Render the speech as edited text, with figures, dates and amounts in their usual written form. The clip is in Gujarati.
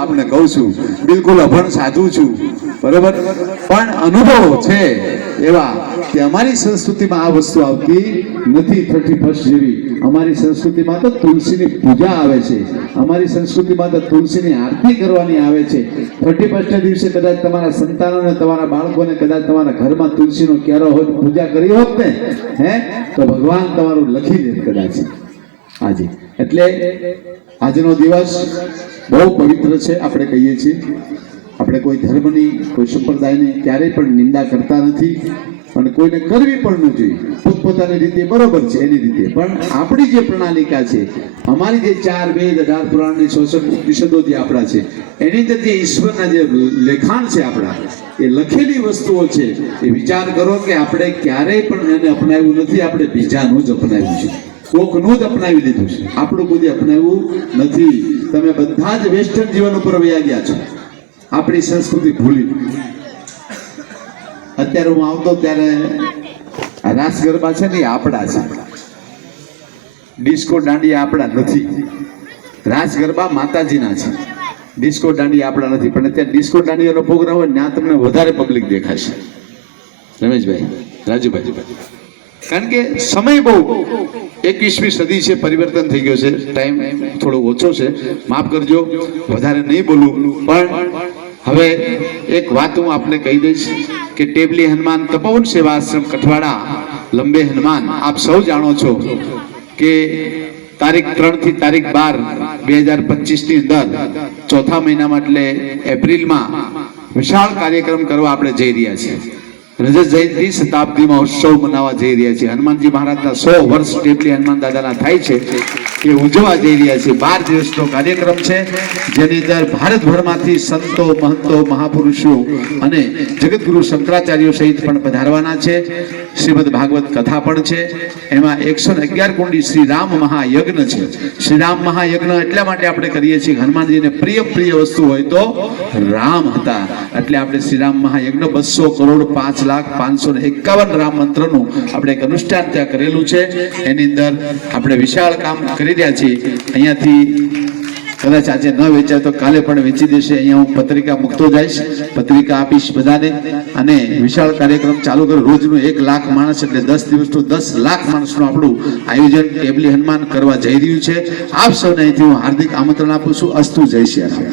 आपने कहूं छू बिल्कुल अभण साधु छू बराबर पण अनुभव छे एवा कि अमारी संस्कृति में आ वस्तु आवती नहीं। 31 जेवी अमारी संस्कृति में तो तुलसी की पूजा आवे छे, अमारी संस्कृति में तो तुलसी की आरती करवानी आवे छे। 31 दिवसे कदाच तमारा संतानों तमारा बाळकोने कदाच तमारा घर में तुलसी नो क्यारो होत पूजा करी होत ने हे तो भगवान तमारू लखी दे कदाच आज एटले આજનો દિવસ બહુ પવિત્ર છે। આપણે કહીએ છીએ આપણે કોઈ ધર્મની કોઈ સંપ્રદાયની ક્યારેય પણ નિંદા કરતા નથી અને કોઈને કરવી પણ ન જોઈએ, પોતપોતાની રીતે બરોબર છે એની રીતે, પણ આપણી જે પ્રણાલિકા છે અમારી જે 4 વેદ 18 પુરાણની 66 ઉપનિષદો જે આપણા છે એની અંદર જે ઈશ્વરના જે લેખાણ છે આપણા એ લખેલી વસ્તુઓ છે એ વિચાર કરો કે આપણે ક્યારેય પણ એને અપનાવ્યું નથી, આપણે બીજાનું જ અપનાવ્યું છે, કોકનું જ અપનાવી લીધું છે, આપણું કોઈ અપનાવ્યું નથી। તમે બધા જ વેસ્ટર્ન જીવન ઉપર વયા ગયા છો, આપણી સંસ્કૃતિ ભૂલી। અત્યારે હું આવતો ત્યારે રાસ ગરબા છે ને આપણા છે, ડિસ્કો દાંડિયા આપણા નથી, રાસ ગરબા માતાજીના છે, ડિસ્કો દાંડિયા આપણા નથી। પણ અત્યારે ડિસ્કો દાંડિયાનો પ્રોગ્રામ હોય ત્યાં તમને વધારે પબ્લિક દેખાશે। રમેશભાઈ, રાજુભાઈ, કારણ કે સમય બહુ 21મી સદી છે, પરિવર્તન થઈ ગયો છે, ટાઈમ થોડો ઓછો છે, માફ કરજો, વધારે નહીં બોલું। પણ હવે એક વાત હું આપને કહી દઈશ કે ટેબલી હનુમાન તપોવન સેવા આશ્રમ કઠવાડા લંબે હનુમાન આપ સૌ જાણો છો કે તારીખ 3 થી તારીખ 12 2025 ની અંદર ચોથા મહિનામાં એટલે એપ્રિલમાં વિશાળ કાર્યક્રમ કરવા આપણે જઈ રહ્યા છીએ। રજત જયંતિ શતાબ્દી મહોત્સવ મનાવવા જઈ રહ્યા છીએ। હનુમાનજી મહારાજના 100 વર્ષ ટેબલી હનુમાન દાદાના થાય છે એ ઉજવવા જઈ રહ્યા છીએ। 12 દિવસનો કાર્યક્રમ છે જેની અંદર ભારતભરમાંથી સંતો મહંતો મહાપુરુષો અને જગતગુરુ શંકરાચાર્યો સહિત પણ પધારવાના છે। શ્રીમદ ભાગવત કથા પણ છે, એમાં 111 કુંડી શ્રી રામ મહાયજ્ઞ છે। શ્રી રામ મહાયજ્ઞ એટલા માટે આપણે કરીએ છીએ હનુમાનજીને પ્રિય વસ્તુ હોય તો રામ હતા, એટલે આપણે શ્રી રામ મહાયજ્ઞ 200 કરોડ 5,05,51 રામ મંત્રનું આપણે એક અનુષ્ઠાન ત્યાં કરેલું છે। એની અંદર આપણે વિશાળ કામ કરી રહ્યા છીએ। અહીંયાથી કદાચ આજે ન વેચાય તો કાલે પણ વેચી દેશે। અહીંયા હું પત્રિકા મૂકતો જઈશ, પત્રિકા આપીશ બધાને, અને વિશાળ કાર્યક્રમ ચાલુ કરો। રોજનું 1 લાખ માણસ એટલે 10 દિવસનું 10 લાખ માણસનું આપણું આયોજન ટેબલી હનુમાન કરવા જઈ રહ્યું છે। આપ સૌને અહીંથી હું હાર્દિક આમંત્રણ આપું છું। અસ્તુ, જય શ્રી રામ।